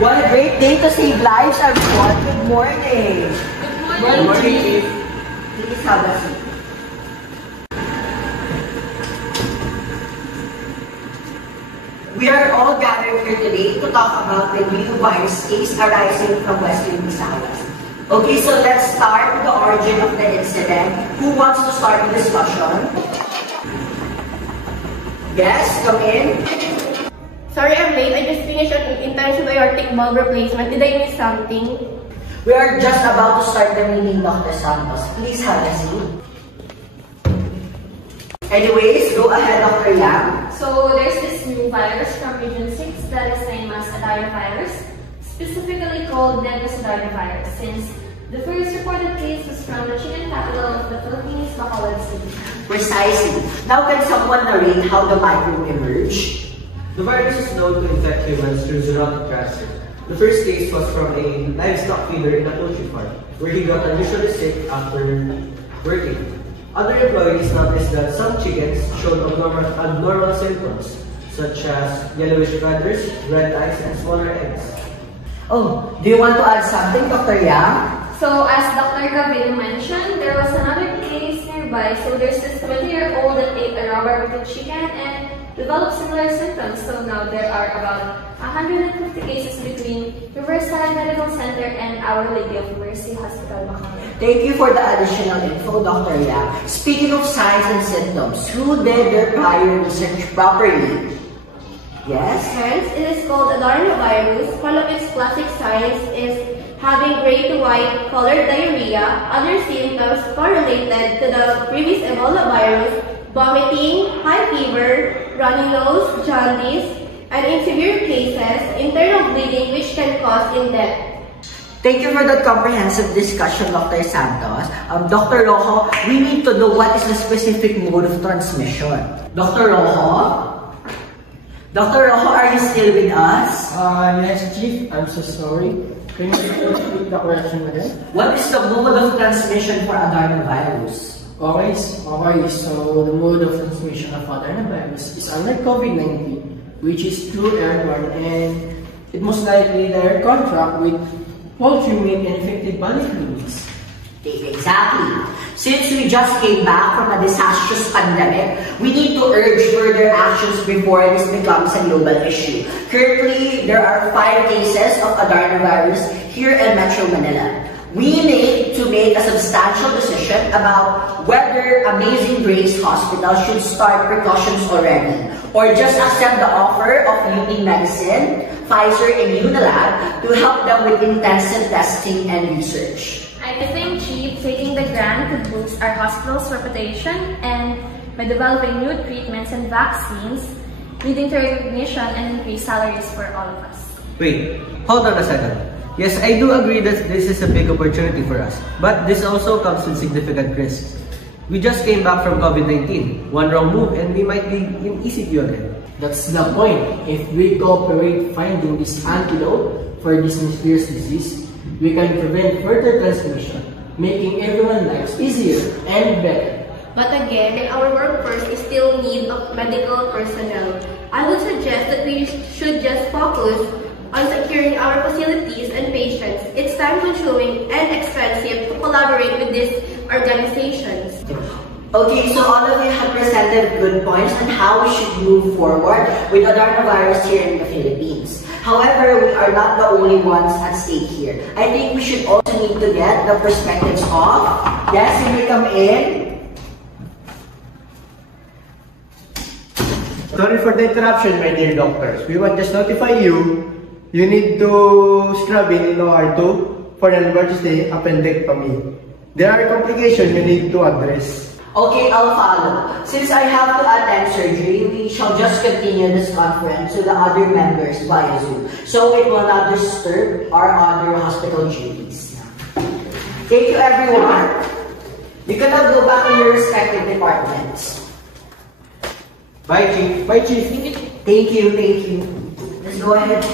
What a great day to save lives, everyone. Good morning. Good morning, Chief. Please have a seat. We are all gathered here today to talk about the new virus case arising from Western Visayas. Okay, so let's start with the origin of the incident. Who wants to start the discussion? Yes, come in. Sorry I'm late. I just finished an intensive aortic valve replacement. Did I miss something? We are just about to start the meeting, Dr. Santos. Please have a seat. Anyways, go ahead, Dr. Yang. So there's this new virus from Region 6 that is named as adenovirus, specifically called Nevis adenovirus, since the first reported case was from the chicken capital of the Philippines, Bacolod City. Precisely. Now can someone narrate how the microbe emerged? The virus is known to infect humans through zoonotic transfer. The first case was from a livestock feeder in a poultry farm, where he got unusually sick after working. Other employees noticed that some chickens showed abnormal symptoms, such as yellowish feathers, red eyes, and smaller eggs. Oh, do you want to add something, Dr. Yang? So as Dr. Gavin mentioned, there was another case nearby. So there's this 20-year-old that ate a raw barbecue chicken and developed similar symptoms. So now there are about 150 cases between Riverside Medical Center and Our Lady of Mercy Hospital, Bacolod. Thank you for the additional info, Dr. Yang. Speaking of signs and symptoms, who did their prior research properly? Yes? Hence, it is called adenovirus. One of its classic signs is having gray to white colored diarrhea. Other symptoms correlated to the previous Ebola virus: vomiting, high fever, runny nose, jaundice, and in severe cases, internal bleeding which can cause death. Thank you for that comprehensive discussion, Dr. Santos. Dr. Rojo, we need to know what is the specific mode of transmission. Dr. Rojo? Dr. Rojo, are you still with us? Yes, Chief. I'm so sorry. Can you repeat the question again? What is the mode of transmission for adenovirus? Okay, so the mode of transmission of adenovirus is unlike COVID-19, which is through airborne, and it most likely direct contact with poultry meat and infected body fluids. Exactly. Since we just came back from a disastrous pandemic, we need to urge further actions before this becomes a global issue. Currently, there are 5 cases of adenovirus here in Metro Manila. We need to make a substantial decision about whether Amazing Grace Hospital should start precautions already, or just accept the offer of UP Medicine, Pfizer, and Unilab to help them with intensive testing and research. I think, Chief, taking the grant could boost our hospital's reputation, and by developing new treatments and vaccines, leading to recognition and increased salaries for all of us. Wait, hold on a second. Yes, I do agree that this is a big opportunity for us, but this also comes with significant risks. We just came back from COVID-19. One wrong move and we might be in ECQ again. That's the point. If we cooperate finding this antidote for this mysterious disease, we can prevent further transmission, making everyone's lives easier and better. But again, our workforce is still in need of medical personnel. I would suggest that we should just focus on securing our facilities and patients. It's time-consuming and expensive to collaborate with these organizations. Okay, so all of you have presented good points on how we should move forward with adenovirus here in the Philippines. However, we are not the only ones at stake here. I think we should also need to get the perspectives of... Yes, you may come in. Sorry for the interruption, my dear doctors. We want just notify you, you need to scrub in OR2 for an emergency appendectomy. There are complications you need to address. Okay, I'll follow. Since I have to attend surgery, we shall just continue this conference with the other members via Zoom, so it will not disturb our other hospital duties. Thank you, everyone. You can now go back to your respective departments. Bye, Chief. Bye, Chief. Thank you, thank you. Let's go ahead.